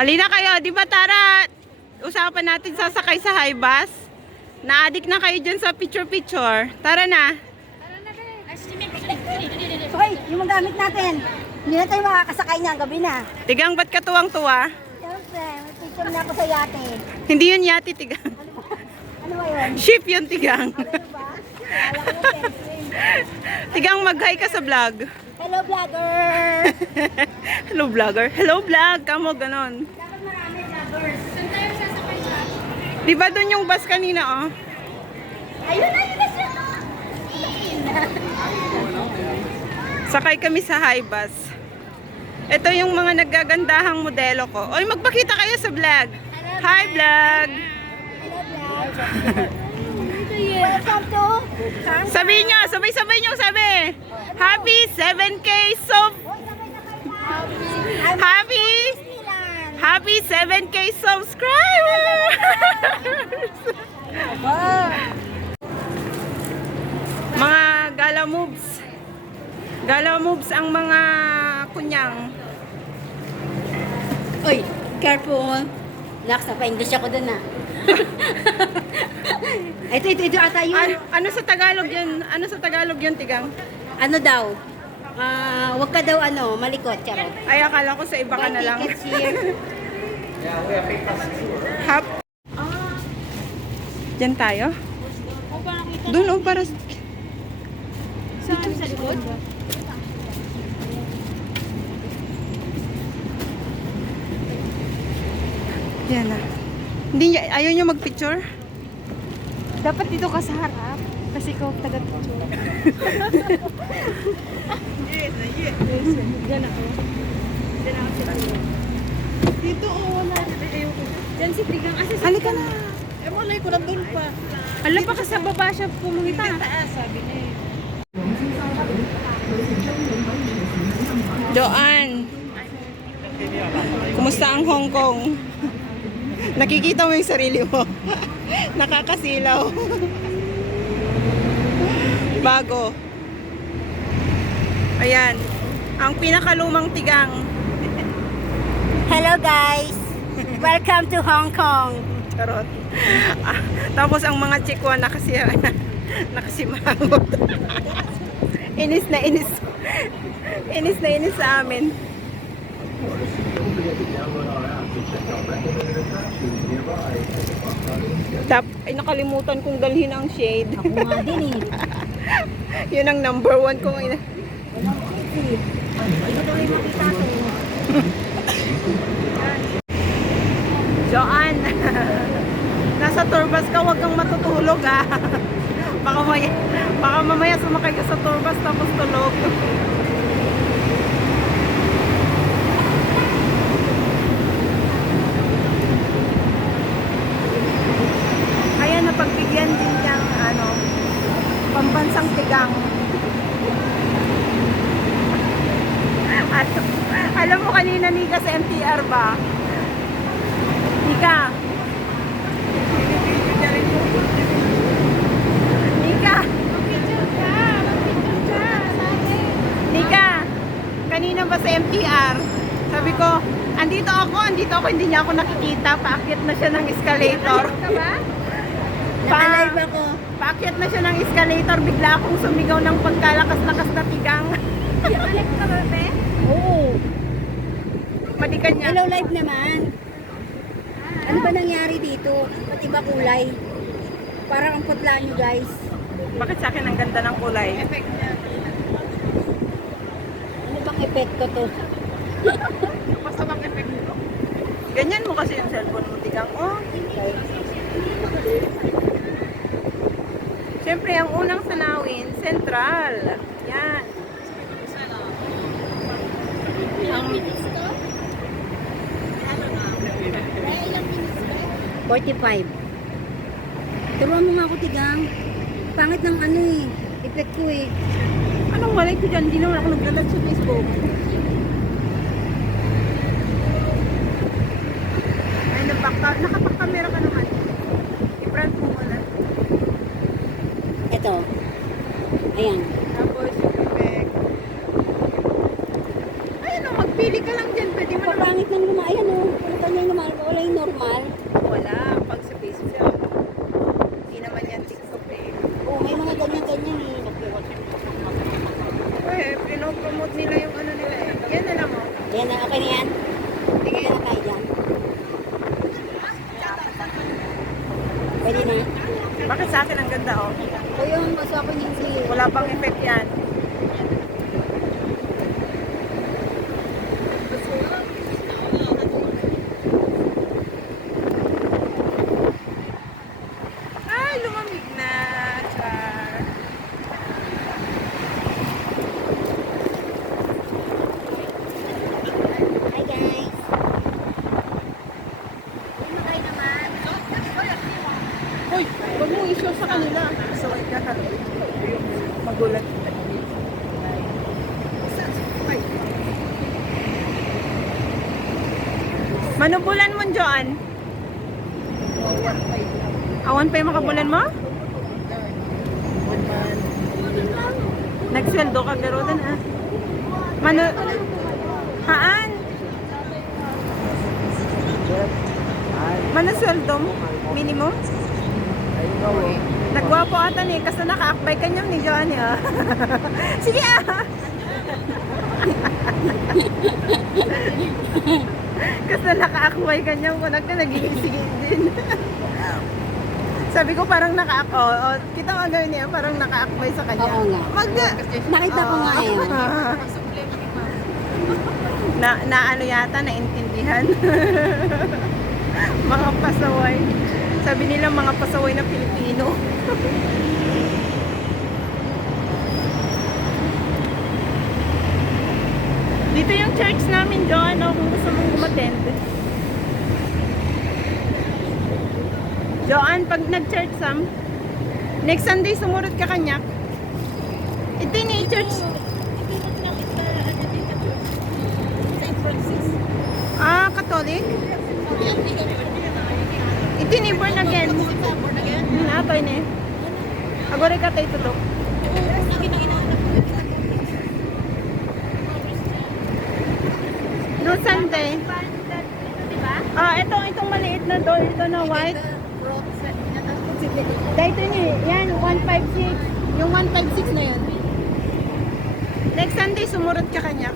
Halina kayo, di ba Tara? Usapan natin sasakay sa high bus. Na-addict na kayo dyan sa picture-picture. Tara na. Hoy, yung magamit natin. Hindi na tayo makakasakay niya, gabi na. Tigang, ba't ka tuwang-tuwa? Siyempre, may picture na ako sa yate. Hindi yun yati, Tigang. Ano ba yun? Ship yun, Tigang. Ano ba? Alam ko yung pencil. Tigang, mag-hi ka sa vlog. Hello, vlogger! Hello, vlogger. Hello, vlog. Kamo, ganon. Dapat marami vloggers. Saan tayo sasakay na? Di ba dun yung bus kanina, oh? Ayun na siya! Sakay kami sa high bus. Ito yung mga naggagandahang modelo ko. Oy, magpakita kayo sa vlog. Hi, vlog! Hello, vlog! Welcome to... Sabihin nyo, sabay-sabay nyo sabi. Happy 7K Happy 7K subscribers! Mga gala moves. Gala moves ang mga kunyang. Uy, careful. Laks, napa-English ako dun ah. Ito ata yun. Ano sa Tagalog yun? Ano sa Tagalog yun, Tigang? Ano daw? Wag ka daw malikot, charot. Ay, akala ko sa iba ka na lang. Tickets here. Hap. Diyan tayo? Doon o para sa... Saan? Sa likod? Yan na. Hindi niya, ayaw niya mag-picture? Dapat dito ka sa harap. Kasi ikaw taga-picture. Diyan ako. Diyan ako sa tulo. Dito wala. Ayoko. Diyan si Tigang. Halika na. Malay ko nandun pa. Alam pa ka sa baba siya pumungita. Sabi niya eh. Joanne. Kumusta ang Hong Kong? Nakikita mo yung sarili mo. Nakakasilaw. Bago. Ayan. Ang pinakalumang Tigang. Hello guys! Welcome to Hong Kong! Charot. Tapos ang mga chikwa nakasimangot. Inis na inis. Inis na inis sa amin. Ay, nakalimutan kong dalhin ang shade. Ako nga din eh. Yun ang number one kong Walang easy. Hindi tuloy makita ko. Joanne, nasa tour bus ka, huwag kang matutulog ah. Baka mamaya sumakay ka sa tour bus tapos tulog. Kaya napagbigyan din niyang pambansang Tigang. At alam mo kanina Nika sa MTR ba? Nika. Nika. Nika. Kanina ba sa MTR? Sabi ko, andito ako, hindi niya ako nakikita. Paakyat na siya ng escalator. Naka-live ako. Paakyat na siya ng escalator, bigla akong sumigaw ng pagkalakas-lakas na Tigang. Naka-live ka ba, be? Oo. Madikan niya. Hello live naman. Ano ba nangyari dito? Pati ba kulay? Parang ang putla nyo guys. Bakit sa akin ang ganda ng kulay? Ano bang epekto to? Basta bang epekto? Ganyan mo kasi yung cellphone mo, Tigang. Oh. Siyempre, ang unang sanawin, Central. Yan. 45. Turuan mo nga ako, Tigang. Pangit ng effect ko eh. Anong malay ko dyan? Hindi naman ako naglalag sa Facebook. Ay, nakapag-camera ka naman. I-front mo muna. Ito. Ayan. Tapos, yung effect. Ayun o, magpili ka lang dyan. Pwede mo pangit ng lumayan, oh. Wala kanyang lumayan. Wala yung normal. Wala. Pag sa Facebook, hindi naman yan TikTok eh. Oh, may mga ganyan-ganyan eh. Uy, pinopromote nila yung ano nila eh. Yan na lang oh. Ayan na, okay na yan. Tingnan na tayo dyan. Pwede na. Bakit sa akin ang ganda oh? O yung maso ako niyan si... Wala pang effect yan. Ay, lumamig na. Char. Hi guys. Matay naman. Uy, huwag mo i-show sa kanila. So, ka ka. Magulat. Manubulan mo, Joan? Awan pa yung makabulan mo? Nagsweldo ka garo din ah. Haan? Manasweldo mo? Minimum? Nagwapo ata ni, kasi nakaakbay ka niyo ni Joan ah. Sige ah! Kasi nakaakbay ka niya, kunag ka nag-iisigin din. Sabi ko parang kita nga gawin niya, parang nakaakbay sa kanya. Oo nga. Nakita ko nga eh. na ano yata, naintindihan. Mga pasaway. Sabi nila mga pasaway na Pilipino. Dito yung church namin, John, kung gusto mong umattend. Joan, pag nag-church Sam, next Sunday sumurot ka kanyak. Ito yung church. Ah, Catholic? Ito ni born again. Napay ni. Agore ka tayo tutok. No Sunday. Ah, itong maliit na door, ito na white. Dito ni, yan, 156. Yung 156 na yun. Next Sunday, sumurot ka kanya.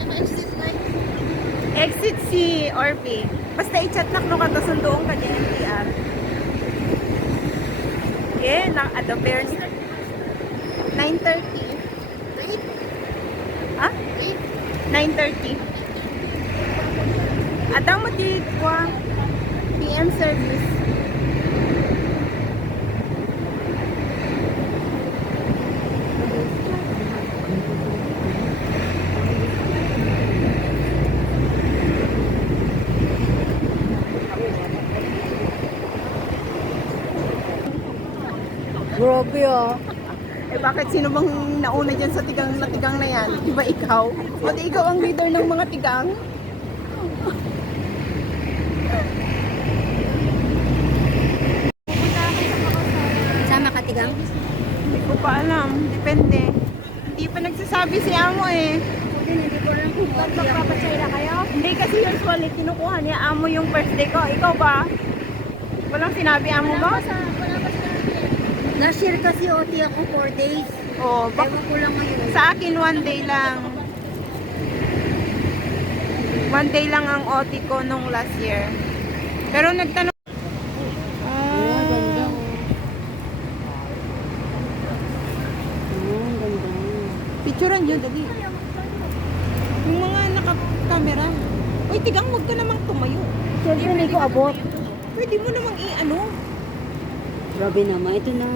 Exit si Orpi. Basta i-chat na kung katasundoong ka di NTR. Okay, at the fair 9:30. Ha? 9:30. At ang matid ko, PM service. Grabe ah. Eh bakit sino bang nauna dyan sa tigang na yan? Di ba ikaw? O di ikaw ang leader ng mga tigang? Sama ka tigang? Hindi ko pa alam. Depende. Hindi pa nagsasabi si Amo eh. Hindi ko lang kung ba't magpapasayla kayo. Hindi kasi usually kinukuha niya Amo yung birthday ko. Ikaw ba? Walang sinabi Amo mo? Last year kasi OT ako 4 days. Oh, Ewan ko lang ngayon. sa akin 1 day lang. 1 day lang ang OT ko nung last year. Pero nagtanong Ganda. Ganda. picturean nyo, dali. Yung mga naka-camera. Uy, tigang, huwag ka namang tumayo. Siyempre hindi ko abot. Pwede mo namang i-ano. Grabe naman. Ito na.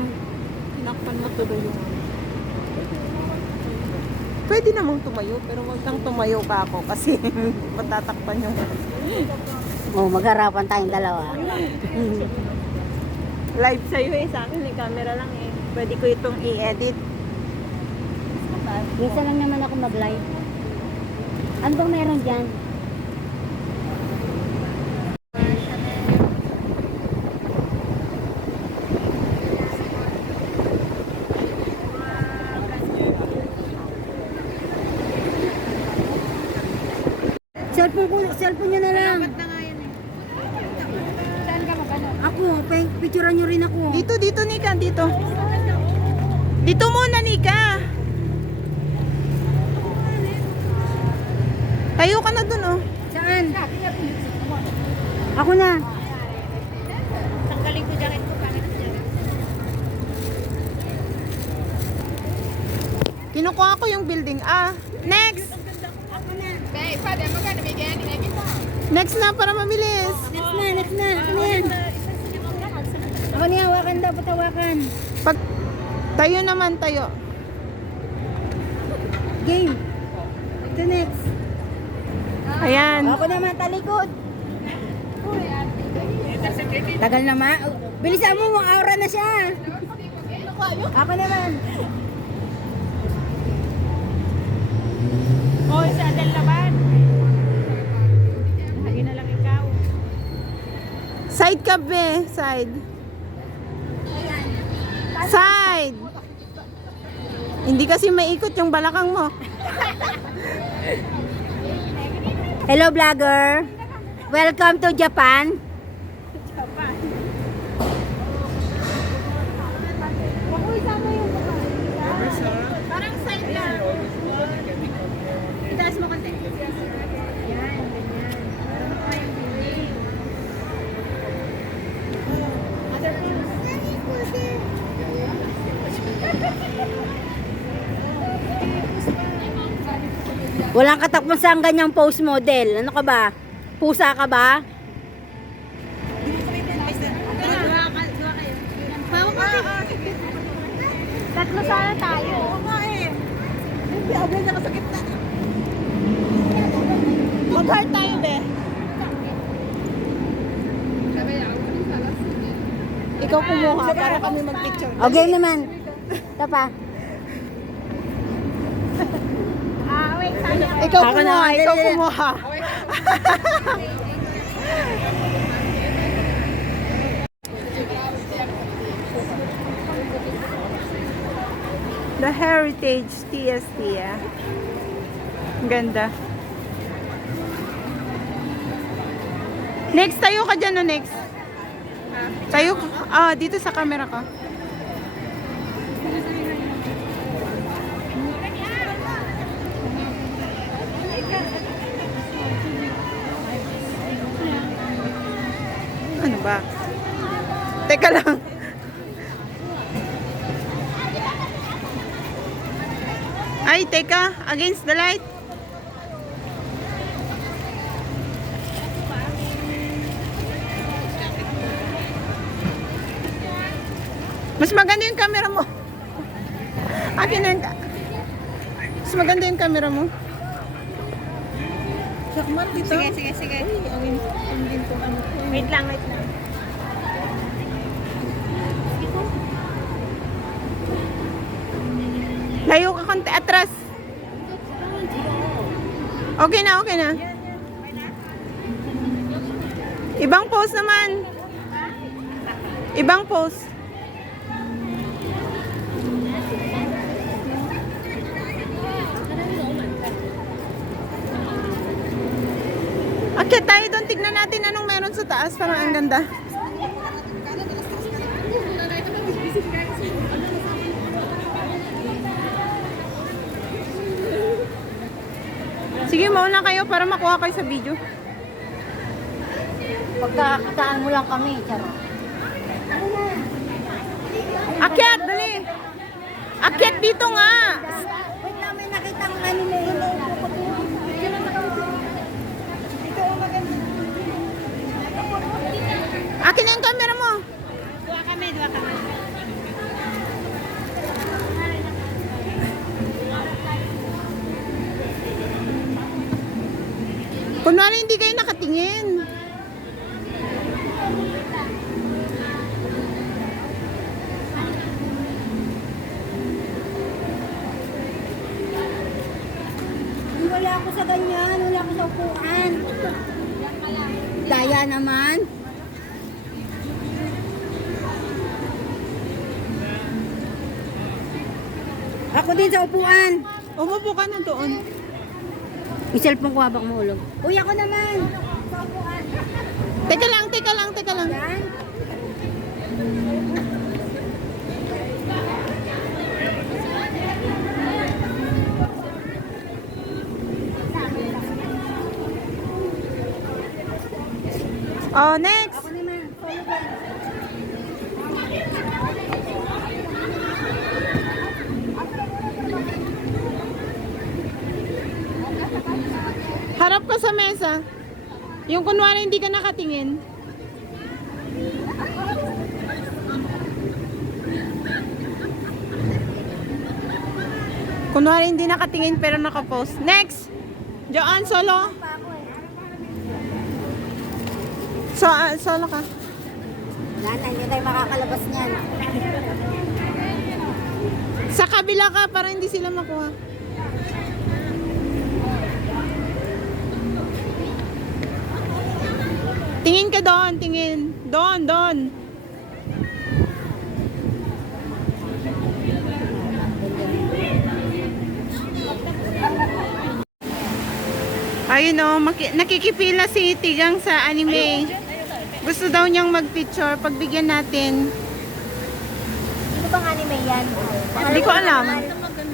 Tinakpan mo tuloy yung pwede namang tumayo, pero huwag kang tumayo ka ako kasi patatakpan yung Oh, magharapan tayong dalawa. live sa'yo eh. Sa akin, may camera lang eh. Pwede ko itong i-edit. Minsan lang naman ako mag-live. Ano bang meron dyan? Cellphone niya na lang. Na nga yan eh. Saan ka magano? Ako, picturean niyo rin ako. Dito, Nika, dito. Dito muna, Nika. Tayo ka na dun, oh. Saan? Ako na. Tanggalin ko jacket ko. Bakit jacket? Kinukuha ko yung building. Next! Next na para mabilis. Next na. Ano yan? Ako niya, hawakan daw, patawakan. Pag tayo naman, tayo. Game. Ito next. Ayan. Ako naman, talikod. Tagal naman. Bilisan mo, mga aura na siya. Ako naman. Hoy, sa Adel laban. Lagi na lang ikaw. Side ka, be. Side. Side. Hindi kasi maikot yung balakang mo. Hello, vlogger. Welcome to Japan. Parang side lang. Itaas mo konti. Walang katakpan sa ganyang pose model. Ano ka ba? Pusa ka ba? Tatlo sana tayo. Mag-heart tayo, be. Ikaw kumuha para kami mag-picture. Okay naman. Tapa. Wait, sayang. Ikaw Ako na, kumuha, ikaw dali, dali. kumuha. The Heritage TST, ah. Ang ganda. Next, tayo ka dyan, no, next. Tayo, dito sa camera ka. Ano ba? Teka lang. Ay, teka. Against the light. Mas maganda yung camera mo. Akin na yung mas maganda yung camera mo. Sakman dito. Sige. Wait lang. Layo ka konti atras. Okay na. Ibang pose naman. Ibang pose. Akyat tayo doon. Tignan natin anong meron sa taas. Parang ang ganda. Sige, mauna kayo para makuha kayo sa video. Pagkakataan mo lang kami, charot. Akyat, dali. Akyat dito nga. Wait lang, may nakita ang ano na yun. Akin na yung camera mo. Dua kami. Kunwari hindi kayo nakatingin. Wala ako sa ganyan, wala ako sa upuan. Daya naman. Ako din sa upuan. Umupo ka na doon. Yung cellphone ko habang mahulog. Uy, ako naman! Teka lang, teka lang, teka lang. Yan. Oh, next. Ako naman. Solo ka. Harap ka sa mesa. Yung kunwari hindi ka nakatingin. Kunwari hindi nakatingin pero nakapost. Next. Joanne, solo. Solo ka. Wala na, hindi tayo makakalabas niyan. Sa kabila ka para hindi sila makuha. Tingin ka doon, tingin. Doon, doon. Ayun o, nakikipila si Tigang sa anime. Gusto daw niyang mag-picture. Pagbigyan natin. Sino bang anime yan? Hindi ko alam.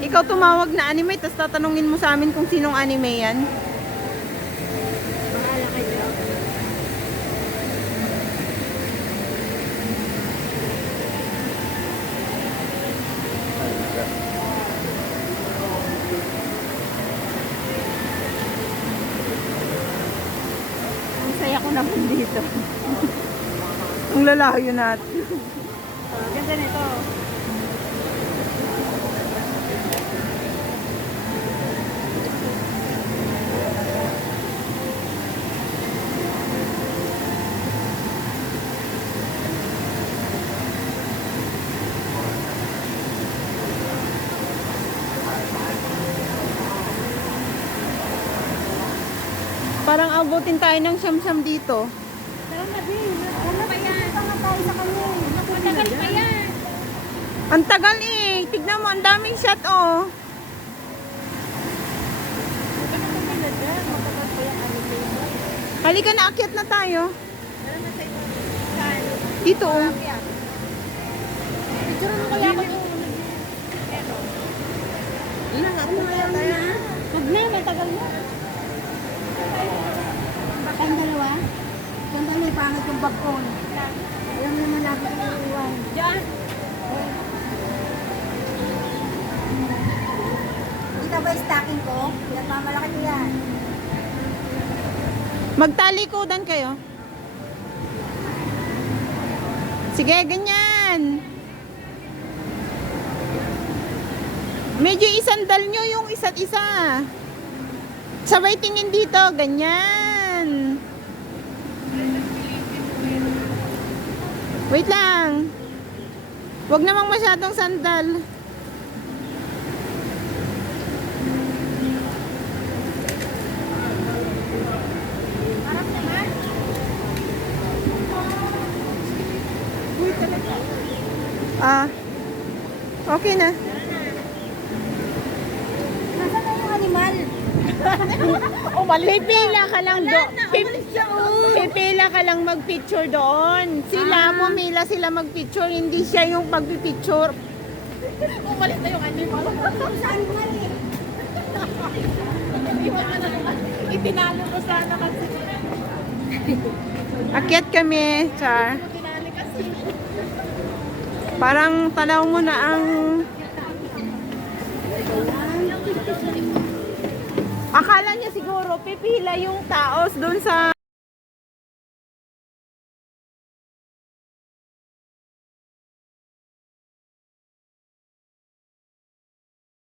Ikaw tumawag na anime, tapos tatanungin mo sa amin kung sinong anime yan. Bahala kayo. Ang saya ko naman dito. Ang lalayo natin. Ganda nito. Parang abutin tayo ng siyam-siyam dito. Tara na, Bin. Ano pa yan? Tanga tayo sa kanya. Matagal pa yan. Ang tagal eh. Tignan mo, ang daming shot oh. Matagal dyan. Matagal pa yan. Halika na, akyat na tayo. Tara na tayo. Saan? Dito oh. Picture mo kaya ako doon. Ano kaya tayo? Huwag na, matagal na. Kayong dalawa? Kayong dalawa yung pangit yung bag ko. Alam mo naman natin yung iwan. Diyan. Kita ba yung stocking ko? Pinagmamalaki ko yan. Magtalikodan kayo. Sige, ganyan. Medyo isandal nyo yung isa't isa. Sabay tingin dito, ganyan. Wait lang. Huwag namang masyadong sandal. Ah, okay na. Nasaan na yung animal? Pipila ka lang doon. Pipila ka lang mag-picture doon. Sila, pumila sila mag-picture. Hindi siya yung pag-picture. Umalis na yung animal. Sa animal eh. Itinalo ko sana kasi. Akyat kami, Char. Tinali kasi. Parang tanaw mo na ang... Akala niya siguro pipila yung taos doon sa